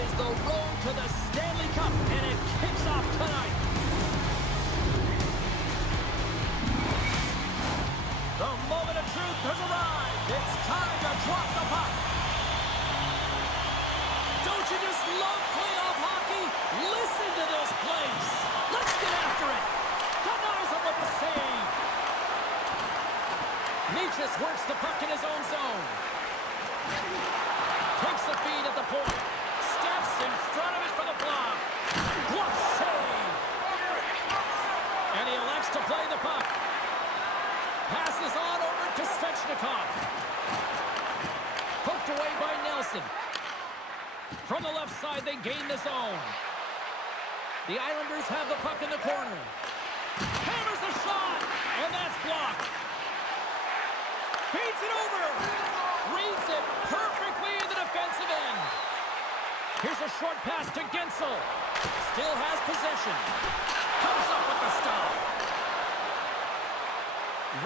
is the road to the Stanley Cup, and it kicks off tonight. The moment of truth has arrived. It's time to drop the puck. Don't you just love playoff hockey? Listen to this place. Let's get after it. Denies him with the save. Necas works the puck in his own zone. Takes the feed at the point. Steps in front of it for the block. What save! And he elects to play the puck. Passes on over to Svechnikov. Poked away by Nelson. From the left side, they gain the zone. The Islanders have the puck in the corner. Hammers a shot, and that's blocked. Feeds it over. Reads it perfectly in the defensive end. Here's a short pass to Gensel. Still has possession. Comes up with the stop.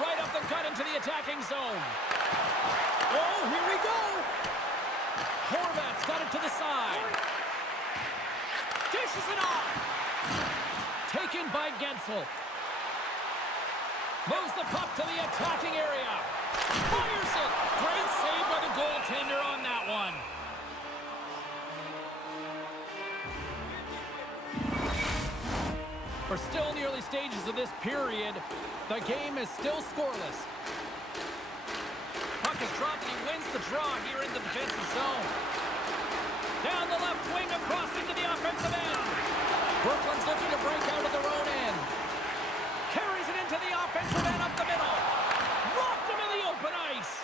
Right up the gut into the attacking zone. Oh, here we go. Horvat's got it to the side. Dishes it off. Taken by Gensel. Moves the puck to the attacking area. Fires it. Great save by the goaltender on that one. We're still in the early stages of this period. The game is still scoreless. Puck is dropped and he wins the draw here in the defensive zone. Down the left wing, across into the offensive end. Brooklyn's looking to break out of their own end. Carries it into the offensive end up the middle. Rocked him in the open ice.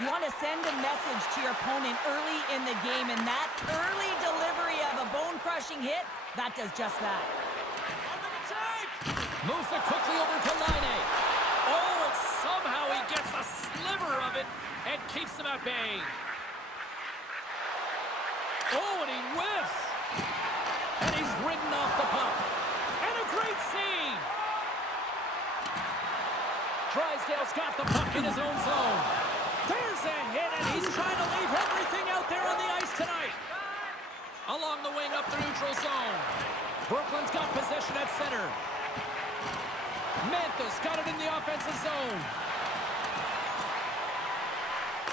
You want to send a message to your opponent early in the game, and that early delivery of a bone-crushing hit, that does just that. Moves it quickly over to Laine. Oh, and somehow he gets a sliver of it and keeps them at bay. Oh, and he whiffs. And he's ridden off the puck. And a great save. Drysdale's got the puck in his own zone. There's a hit, and he's trying to leave everything out there on the ice tonight. Along the wing up the neutral zone. Brooklyn's got possession at center. Mantha's got it in the offensive zone.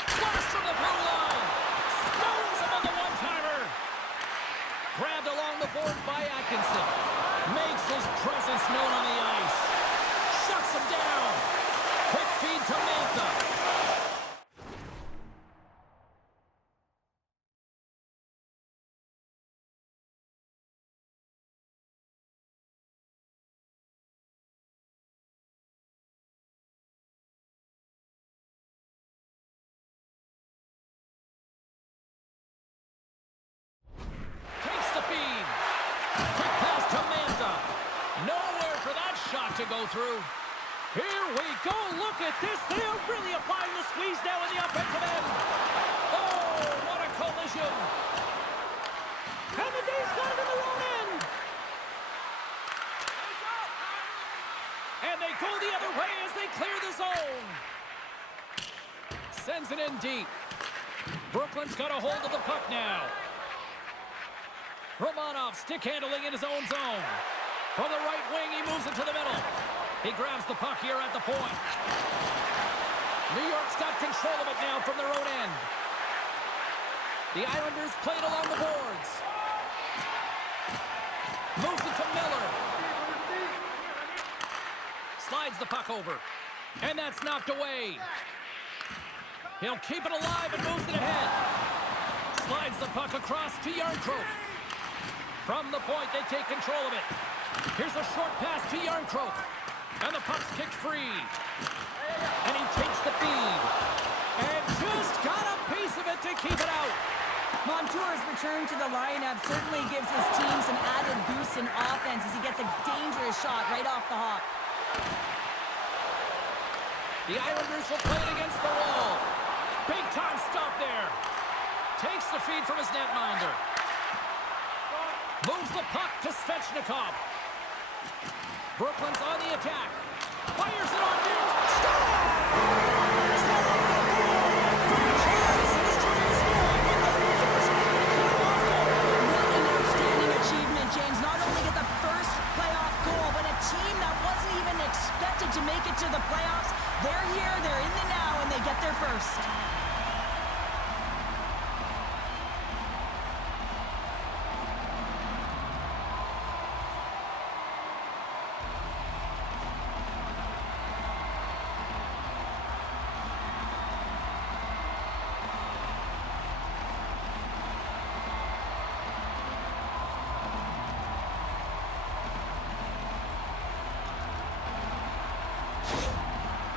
Flash from the blue line. Stones him on the one-timer. Grabbed along the board by Atkinson. Makes his presence known on the ice. Shuts him down. Quick feed to Mantha. To go through. Here we go. Look at this. They are really applying the squeeze now in the offensive end. Oh, what a collision. And the D's got it in the wrong end. And they go the other way as they clear the zone. Sends it in deep. Brooklyn's got a hold of the puck now. Romanov stick handling in his own zone. From the right wing, he moves it to the middle. He grabs the puck here at the point. New York's got control of it now from their own end. The Islanders play it along the boards. Moves it to Miller. Slides the puck over. And that's knocked away. He'll keep it alive and moves it ahead. Slides the puck across to Järnkrok. From the point, they take control of it. Here's a short pass to Järnkrok. And the puck's kicked free. And he takes the feed. And just got a piece of it to keep it out. Montour's return to the lineup certainly gives his team some added boost in offense as he gets a dangerous shot right off the hop. The Islanders will play it against the wall. Big time stop there. Takes the feed from his netminder. Moves the puck to Svechnikov. Brooklyn's on the attack. Fires it on net. Scores! The franchise history is made with the first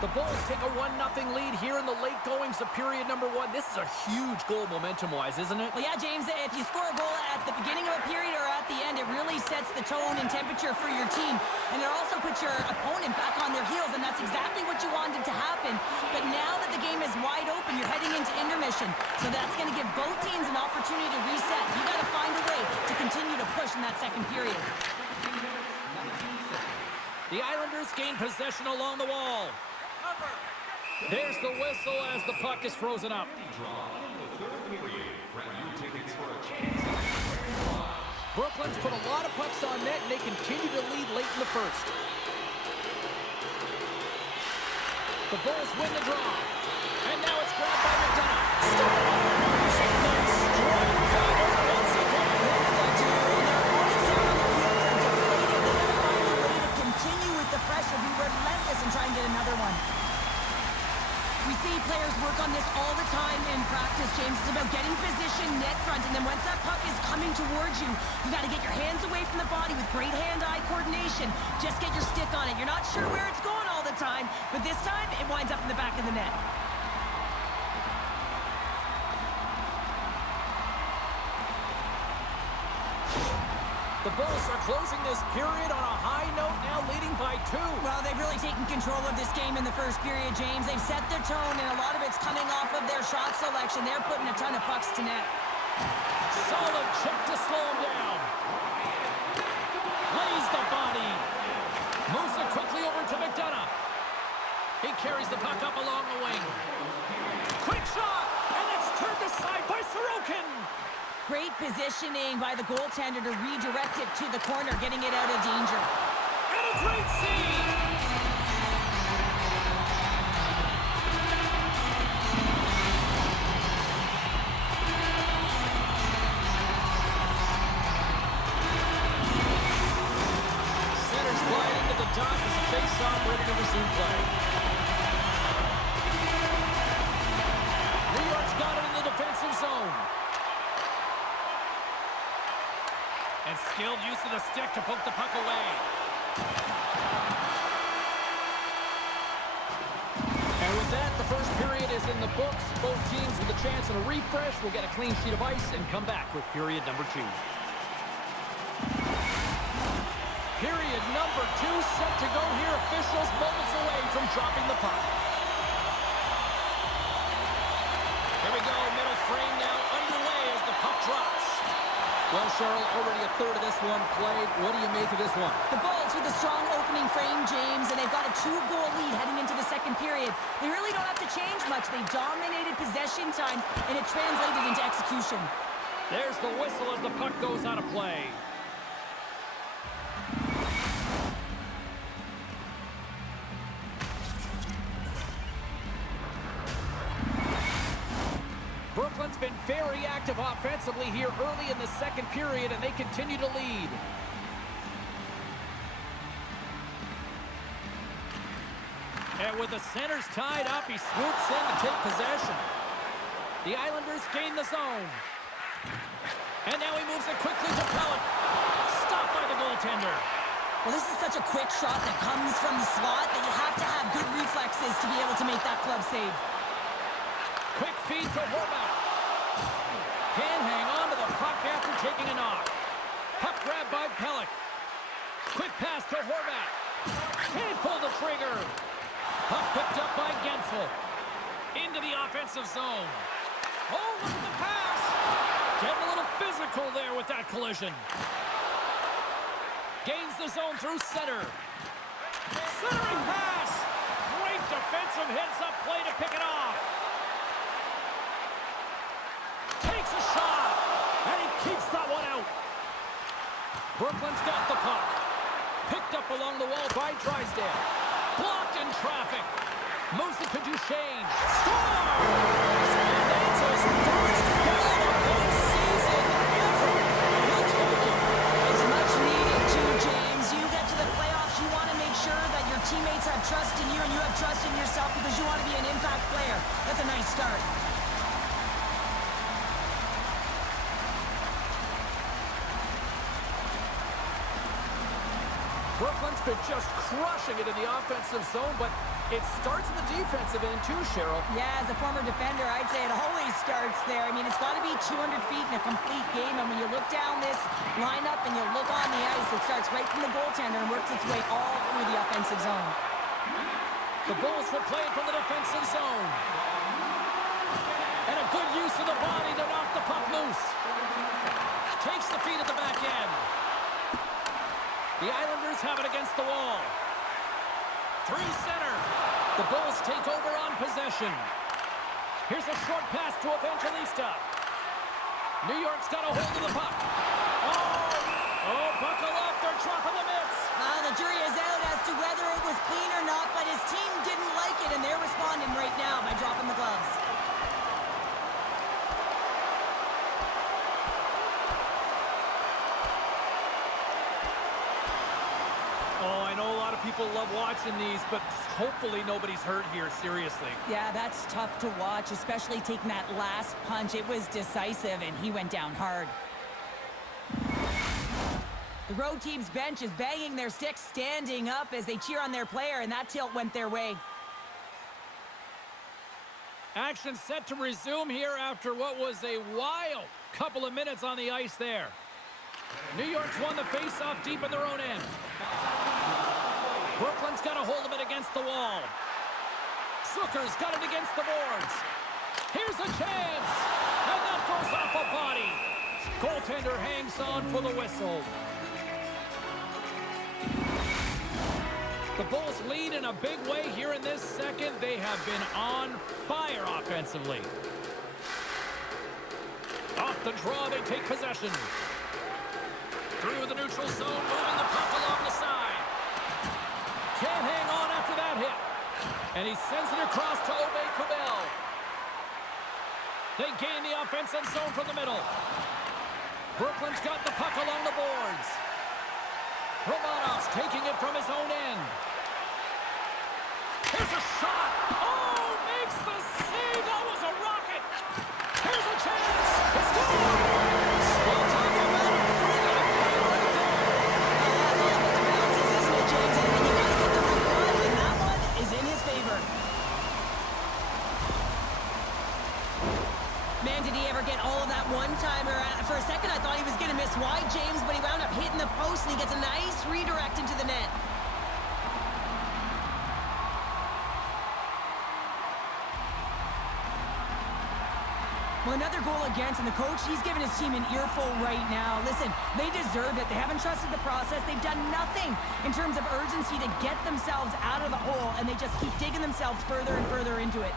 The Bulls take a 1-0 lead here in the late goings of period number 1. This is a huge goal momentum-wise, isn't it? Well, yeah, James, if you score a goal at the beginning of a period or at the end, it really sets the tone and temperature for your team. And it also puts your opponent back on their heels, and that's exactly what you wanted to happen. But now that the game is wide open, you're heading into intermission. So that's going to give both teams an opportunity to reset. You got to find a way to continue to push in that second period. The Islanders gain possession along the wall. There's the whistle as the puck is frozen up. Brooklyn's put a lot of pucks on net, and they continue to lead late in the first. The Bulls win the draw. And now it's grabbed by McDonough. Once again. Continue with the pressure, be relentless, and try and get another one. We see players work on this all the time in practice, James. It's about getting position, net front, and then once that puck is coming towards you, you got to get your hands away from the body with great hand-eye coordination. Just get your stick on it. You're not sure where it's going all the time, but this time it winds up in the back of the net. The Bulls are closing this period on a high note, now leading by 2. Well, they've really taken control of this game in the first period, James. They've set the tone, and a lot of it's coming off of their shot selection. They're putting a ton of pucks to net. Solid chip to slow him down. Lays the body. Moves it quickly over to McDonough. He carries the puck up along the wing. Quick shot, and it's turned aside by Sorokin. Great positioning by the goaltender to redirect it to the corner, getting it out of danger. And a great save! Centers glide into the dot as the face-off ready to resume play. New York's got it in the defensive zone. And skilled use of the stick to poke the puck away. And with that, the first period is in the books. Both teams with a chance and a refresh will get a clean sheet of ice and come back with period number 2. Period number 2 set to go here. Officials moments away from dropping the puck. Here we go, middle frame now underway as the puck drops. Well, Cheryl, already a third of this one played. What do you make of this one? The Bulls with a strong opening frame, James, and they've got a 2-goal lead heading into the second period. They really don't have to change much. They dominated possession time, and it translated into execution. There's the whistle as the puck goes out of play. Brooklyn's been very active offensively here early in the second period, and they continue to lead. And with the centers tied up, he swoops in to take possession. The Islanders gain the zone. And now he moves it quickly to Pelech. Stopped by the goaltender. Well, this is such a quick shot that comes from the slot that you have to have good reflexes to be able to make that club save. Quick feed to Horvat. Can't hang on to the puck after taking a knock. Puck grab by Pelech. Quick pass to Horvat. Can't pull the trigger. Puck picked up by Gensel. Into the offensive zone. Oh, look at the pass. Getting a little physical there with that collision. Gains the zone through center. Centering pass. Great defensive heads-up play to pick it off. Takes a shot, and he keeps that one out. Brooklyn's got the puck. Picked up along the wall by Drysdale. Blocked in traffic. Moves it to Duchesne. Scores! And that's his first goal of this season ever. And he'll take it. It's much needed too, James. You get to the playoffs, you want to make sure that your teammates have trust in you and you have trust in yourself because you want to be an impact player. That's a nice start. Brooklyn's been just crushing it in the offensive zone, but it starts in the defensive end too, Cheryl. Yeah, as a former defender, I'd say it always starts there. I mean, it's got to be 200 feet in a complete game. And when you look down this lineup and you look on the ice, it starts right from the goaltender and works its way all through the offensive zone. The Bulls will play it from the defensive zone. And a good use of the body to knock the puck loose. Takes the feed at the back end. The Islanders have it against the wall. 3 center. The Bulls take over on possession. Here's a short pass to Evangelista. New York's got a hold of the puck. Oh, buckle up. They're dropping the mitts. The jury is out as to whether it was clean or not, but his team didn't like it, and they're responding right now by dropping the gloves. Oh, I know a lot of people love watching these, but hopefully nobody's hurt here, seriously. Yeah, that's tough to watch, especially taking that last punch. It was decisive, and he went down hard. The road team's bench is banging their sticks, standing up as they cheer on their player, and that tilt went their way. Action set to resume here after what was a wild couple of minutes on the ice there. New York's won the face-off deep in their own end. Brooklyn's got a hold of it against the wall. Zucker's got it against the boards. Here's a chance! And that goes off a body. Goaltender hangs on for the whistle. The Bulls lead in a big way here in this second. They have been on fire offensively. Off the draw, they take possession. Through the neutral zone, moving the puck along the side. Can't hang on after that hit. And he sends it across to Obey Kubel. They gain the offensive zone from the middle. Brooklyn's got the puck along the boards. Romanov's taking it from his own end. Here's a shot. Oh, makes the save. That was a rocket. Here's a chance. It's gone. We'll talk about it further. That's all about the bounces, isn't it, James? And then you got to get the right one, and that one is in his favor. Man, did he ever get all of that one-timer? For a second, I thought he was going to miss wide, James, but he wound up hitting the post, and he gets a nice redirect into the net. Well, another goal against, and the coach, he's giving his team an earful right now. Listen, they deserve it. They haven't trusted the process. They've done nothing in terms of urgency to get themselves out of the hole, and they just keep digging themselves further and further into it.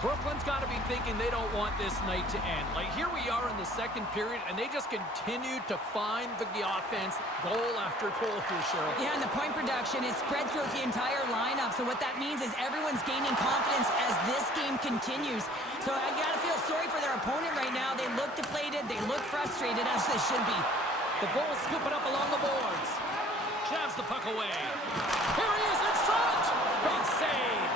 Brooklyn's got to be thinking they don't want this night to end. Like, here we are in the second period, and they just continue to find the offense goal after goal here, Cheryl. Yeah, and the point production is spread throughout the entire lineup. So what that means is everyone's gaining confidence as this game continues. So I got to feel sorry for their opponent right now. They look deflated. They look frustrated, as they should be. The Bulls scoop it up along the boards. Jabs the puck away. Here he is in front. Big save.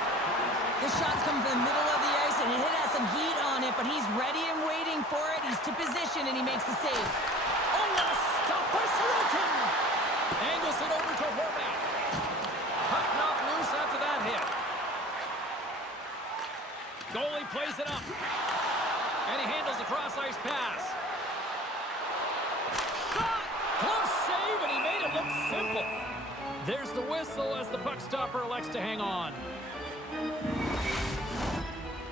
The shot's coming from the middle of the ice, and it has some heat on it, but he's ready and waiting for it. He's to position, and he makes the save. Oh, what a stop by Sorokin! Angles it over to Horvat. Puck knocked loose after that hit. Goalie plays it up. And he handles the cross-ice pass. Shot! Close save, and he made it look simple. There's the whistle as the puck stopper elects to hang on.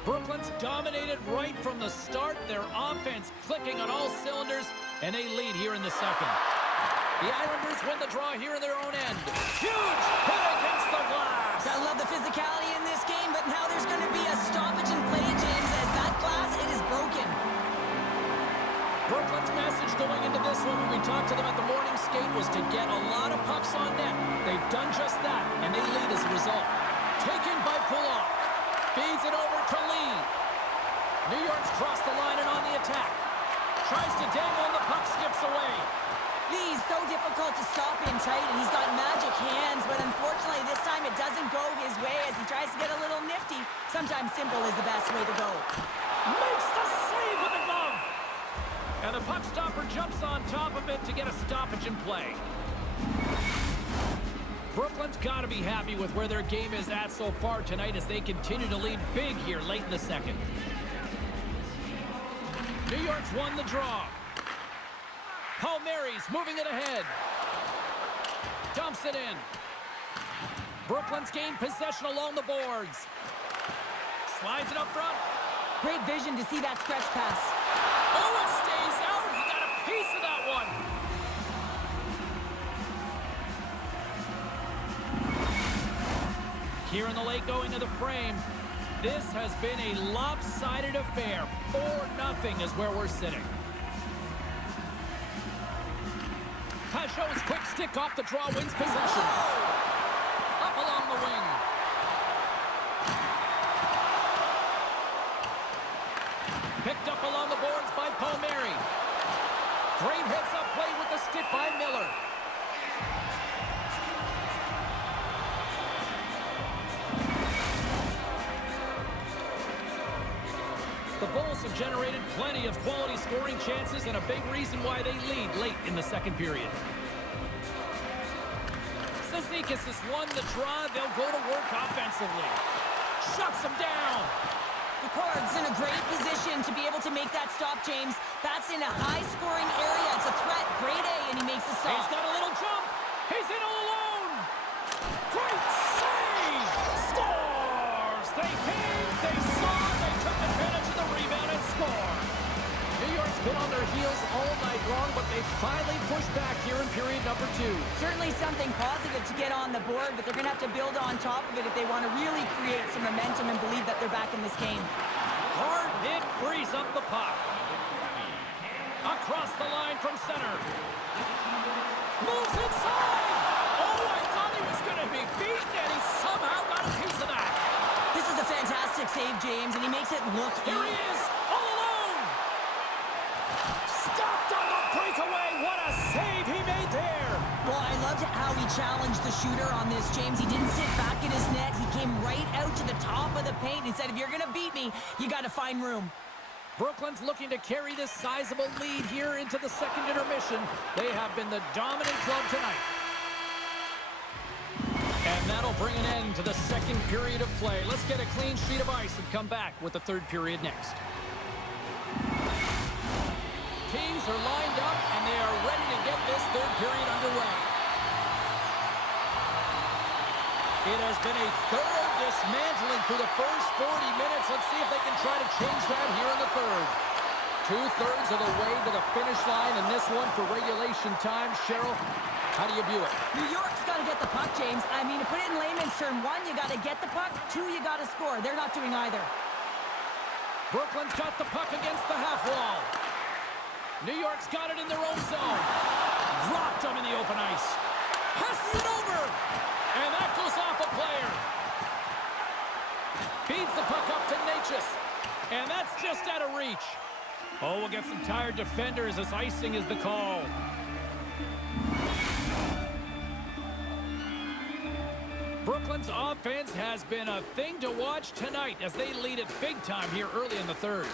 Brooklyn's dominated right from the start. Their offense clicking on all cylinders, and they lead here in the second. The Islanders win the draw here in their own end. Huge hit against the glass. I love the physicality in this game, but now there's going to be a stoppage in play, James, as that glass, it is broken. Brooklyn's message going into this one when we talked to them at the morning skate was to get a lot of pucks on net. They've done just that, and they lead as a result. Taken by Puloff. Feeds it over to Lee. New York's crossed the line and on the attack. Tries to dangle and the puck skips away. Lee's so difficult to stop in tight, and he's got magic hands, but unfortunately this time it doesn't go his way as he tries to get a little nifty. Sometimes simple is the best way to go. Makes the save with the glove. And the puck stopper jumps on top of it to get a stoppage in play. Brooklyn's got to be happy with where their game is at so far tonight as they continue to lead big here late in the second. New York's won the draw. Palmieri's moving it ahead. Dumps it in. Brooklyn's gained possession along the boards. Slides it up front. Great vision to see that stretch pass. Oh, it stays out. He got a piece of that one. Here in the late going to the frame. This has been a lopsided affair. 4-0 is where we're sitting. Pashot's quick stick off the draw wins possession. Up along the wing. Picked up along the boards by Palmieri. Great heads-up play with the stick by Miller. The Bulls have generated plenty of quality scoring chances and a big reason why they lead late in the second period. Cizikas has won the draw. They'll go to work offensively. Shuts him down. Ricard's in a great position to be able to make that stop, James. That's in a high-scoring area. It's a threat. Grade A, and he makes the stop. He's got a little jump. He's in all alone. Great save. Scores. They came. They saw. They took advantage of the rebound and score. New York's been on their heels all night long, but they finally pushed back here in period number 2. Certainly something positive to get on the board, but they're going to have to build on top of it if they want to really create some momentum and believe that they're back in this game. Hard hit frees up the puck. Across the line from center. Moves inside. Oh, I thought he was going to be beaten, and he somehow got a piece of that. This is a fantastic save, James, and he makes it look Here he is, all alone. Stopped on the breakaway. What a save he made there. Well, I loved how he challenged the shooter on this, James. He didn't sit back in his net. He came right out to the top of the paint and said, if you're going to beat me, you got to find room. Brooklyn's looking to carry this sizable lead here into the second intermission. They have been the dominant club tonight. And that'll bring an end to the second period of play. Let's get a clean sheet of ice and come back with the third period next. Teams are lined up, and they are ready to get this third period underway. It has been a thorough dismantling through the first 40 minutes. Let's see if they can try to change that here in the third. 2/3 of the way to the finish line, and this one for regulation time. Cheryl, how do you view it? New York's got to get the puck, James. I mean, to put it in layman's term, 1, you got to get the puck. 2, you got to score. They're not doing either. Brooklyn's got the puck against the half wall. New York's got it in their own zone. Dropped them in the open ice. Passes it over. And that goes off a player. Feeds the puck up to Necas. And that's just out of reach. Oh, we'll get some tired defenders as icing is the call. Brooklyn's offense has been a thing to watch tonight as they lead it big time here early in the third.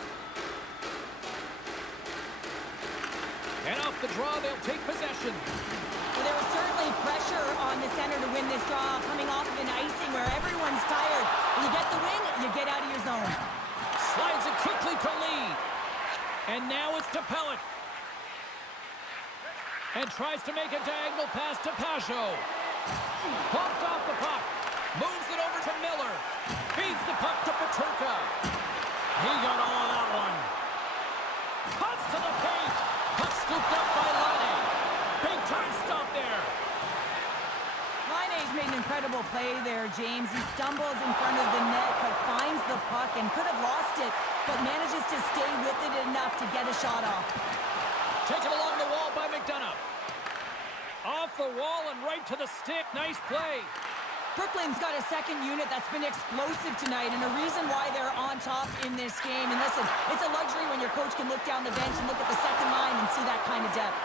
And off the draw, they'll take possession. Well, there was certainly pressure on the center to win this draw, coming off of an icing where everyone's tired. When you get the win, you get out of your zone. Slides it quickly to Lee. And now it's to Pelech. And tries to make a diagonal pass to Pashot. Bumped off the puck. Moves it over to Miller. Feeds the puck to Peterka. He got all of that one. Cuts to the paint. Puck scooped up by Laine. Big time stop there. Laine's made an incredible play there, James. He stumbles in front of the net, but finds the puck and could have lost it, but manages to stay with it enough to get a shot off. Taken along the wall by McDonough. Off the wall and right to the stick. Nice play. Brooklyn's got a second unit that's been explosive tonight, and a reason why they're on top in this game. And listen, it's a luxury when your coach can look down the bench and look at the second line and see that kind of depth.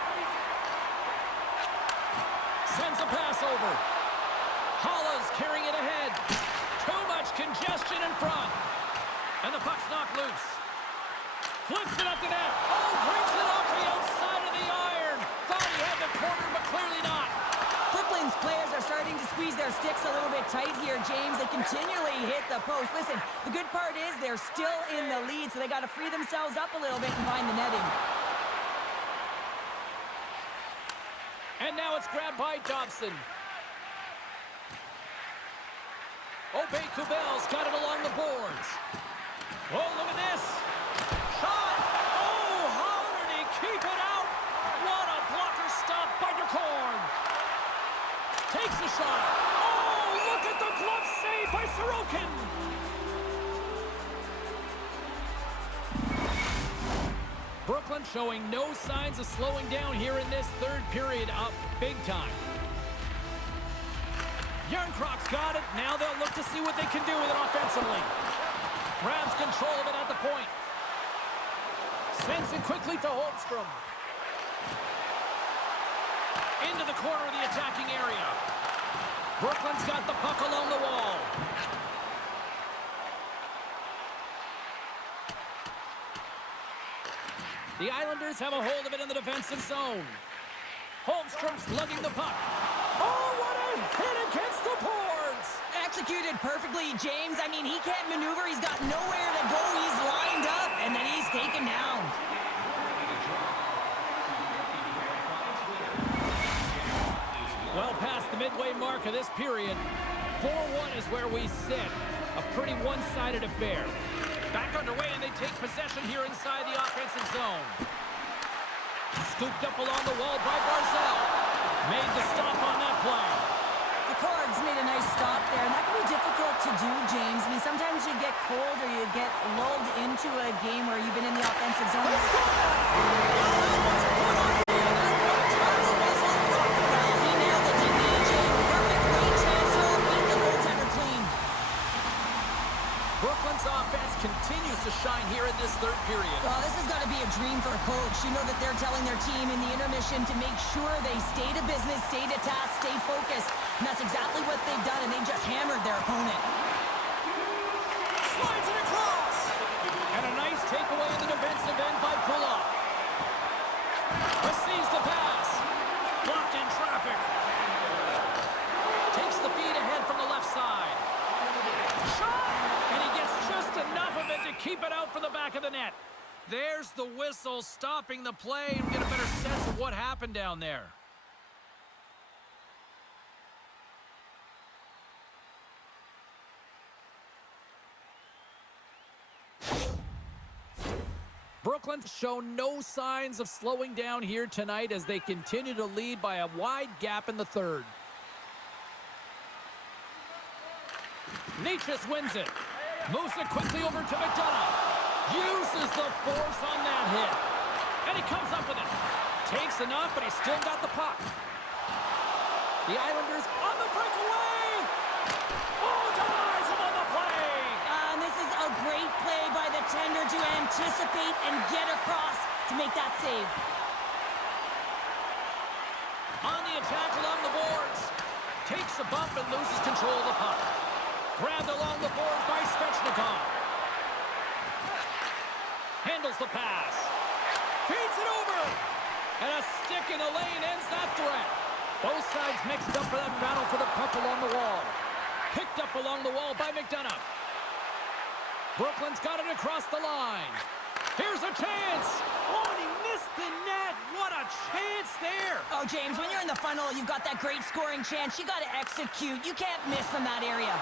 Sends a pass over. Holla's carrying it ahead. Too much congestion in front. And the puck's knocked loose. Flips it up the net. Oh, brings it off the outside of the iron. Thought he had the corner, but clearly not. Brooklyn's players are starting to squeeze squeeze their sticks a little bit tight here, James. They continually hit the post. Listen, the good part is they're still in the lead, so they got to free themselves up a little bit and find the netting. And now it's grabbed by Dobson. Obey-Kubel's got it along the boards. Oh, look at this. Shot. Oh, how did he keep it out? What a blocker stop by DeCorn. Takes the shot. Oh, look at the glove save by Sorokin. Brooklyn showing no signs of slowing down here in this third period, up big time. Järnkrok's got it. Now they'll look to see what they can do with it offensively. Grabs control of it at the point. Sends it quickly to Holmstrom. Into the corner of the attacking area. Brooklyn's got the puck along the wall. The Islanders have a hold of it in the defensive zone. Holmstrom's lugging the puck. Oh, what a hit against the boards! Executed perfectly, James. I mean, he can't maneuver. He's got nowhere to go. He's lined up, and then he's taken down. Well past the midway mark of this period, 4-1 is where we sit. A pretty one-sided affair. Back underway, and they take possession here inside the offensive zone. Scooped up along the wall by Barzal. Made the stop on that play. The Cards made a nice stop there, and that can be difficult to do, James. I mean, sometimes you get cold or you get lulled into a game where you've been in the offensive zone. He nailed it, didn't he, James? Perfect, great transfer, beat the goaltender clean. Brooklyn's offense continues to shine here in this third period. Well, this has got to be a dream for a coach. You know that they're telling their team in the intermission to make sure they stay to business, stay to task, stay focused. And that's exactly what they've done, and they just hammered their opponent. Slides it across! And a nice takeaway in the defensive end by Pulloff. Receives the pass. Blocked in traffic. Takes the feed ahead from the left side. Shot! And he gets just enough of it to keep it out for the back of the net. There's the whistle stopping the play and get a better sense of what happened down there. Brooklyn's shown no signs of slowing down here tonight as they continue to lead by a wide gap in the third. Necas wins it. Moves it quickly over to McDonough. Uses the force on that hit. And he comes up with it. Takes enough, but he's still got the puck. The Islanders on the breakaway. Oh, denies him on the play. And this is a great play by the tender to anticipate and get across to make that save. On the attack along the boards. Takes a bump and loses control of the puck. Grabbed along the boards by Svechnikov. Handles the pass. Feeds it over. And a stick in the lane ends that threat. Both sides mixed up for that battle for the puck along the wall. Picked up along the wall by McDonough. Brooklyn's got it across the line. Here's a chance. Oh, and he missed the net. What a chance there. Oh, James, when you're in the funnel, you've got that great scoring chance. You got to execute. You can't miss from that area.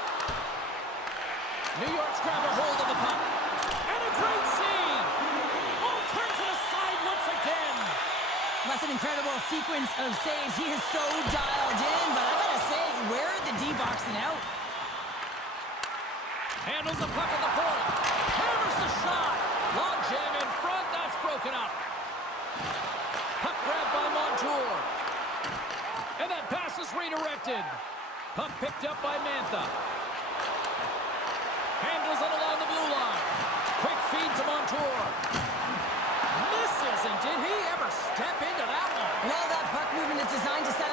New York's grabbed a hold of the puck. And a great save. Oh, turns it aside once again. That's an incredible sequence of saves. He is so dialed in, but I got to say, where are the D-boxing out? Handles the puck at the point. Hammers the shot. Long jam in front. That's broken up. Puck grabbed by Montour. And that pass is redirected. Puck picked up by Mantha. Handles it along the blue line. Quick feed to Montour. Misses, and did he ever step into that one? Well, that puck movement is designed to set